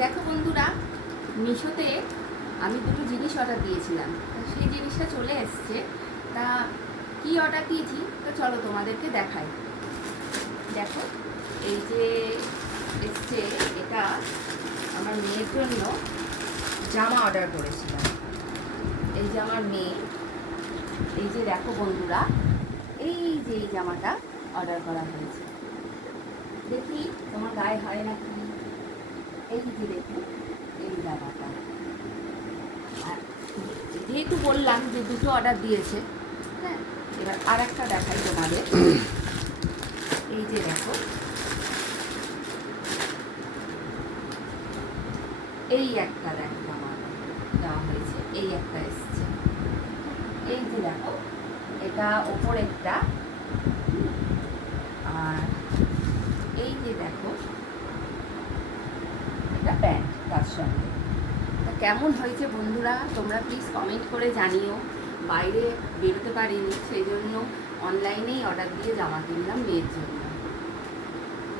দেখো বন্ধুরা, মিশোতে আমি দুটো জিনিস অর্ডার দিয়েছিলাম, সেই জিনিসটা চলে এসছে। তা কি অর্ডার দিয়েছি তো চলো তোমাদেরকে দেখাই। দেখো, এই যে এসছে, এটা আমার মেয়ের জন্য জামা অর্ডার করেছিলাম। এই যে আমার মেয়ে, এই যে দেখো বন্ধুরা, এই যে এই জামাটা অর্ডার করা হয়েছে। দেখি তোমার গায়ে হয় নাকি। এই যে দেখুন, এই জামাটা। আর যেহেতু বললাম যে দুটো অর্ডার দিয়েছে, হ্যাঁ, এবার আর একটা দেখাই তোমাদের। এই যে দেখো, এই একটা দেখো জামা দেওয়া হয়েছে, এই একটা এসছে। এই যে দেখো, এটা ওপরেরটা। আর এই যে দেখো, এটা প্যান্ট তার সঙ্গে। তা কেমন হয়েছে বন্ধুরা, তোমরা প্লিজ কমেন্ট করে জানিও। বাইরে বেরোতে পারিনি, সেই জন্য অনলাইনেই অর্ডার দিয়ে জামা কিনলাম মেয়ের জন্য।